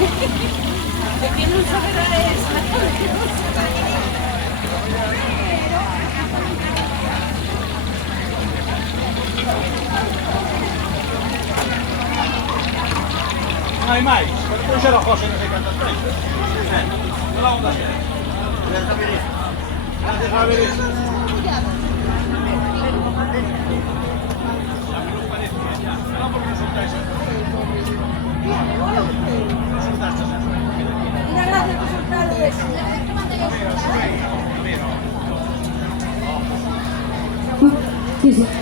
De que non saberá esa. Non hai máis? Pero xa lo José non sei cantas peixes. Non la onda xera. Gracias a ver eso. A mí non parece que ya. Non porque non soltáis. Non soltaste esa. Mira, gracias por soltarlo eso. Sí, sí.